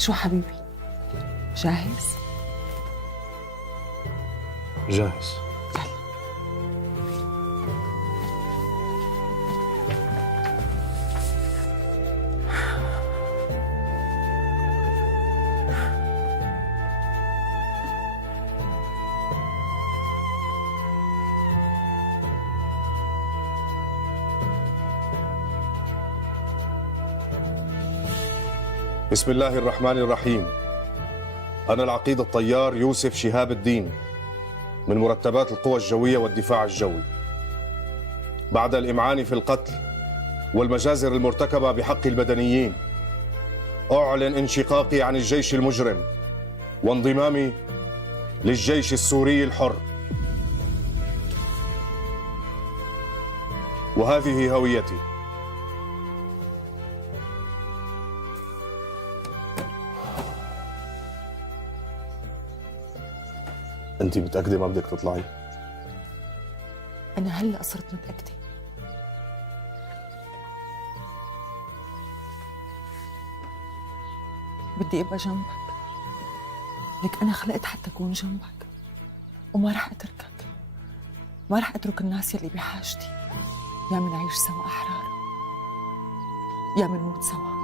شو حبيبي؟ جاهز؟ جاهز. يلا. بسم الله الرحمن الرحيم. أنا العقيد الطيار يوسف شهاب الدين من مرتبات القوى الجوية والدفاع الجوي. بعد الإمعان في القتل والمجازر المرتكبة بحق المدنيين، أعلن انشقاقي عن الجيش المجرم وانضمامي للجيش السوري الحر. وهذه هويتي. أنت متأكدة ما بدك تطلعي؟ أنا هلأ صرت متأكدة. بدي أبقى جنبك، لك أنا خلقت حتى أكون جنبك، وما رح أتركك. ما رح أترك الناس يلي بحاجتي. يا منعيش سوا أحرار، يا منموت سوا.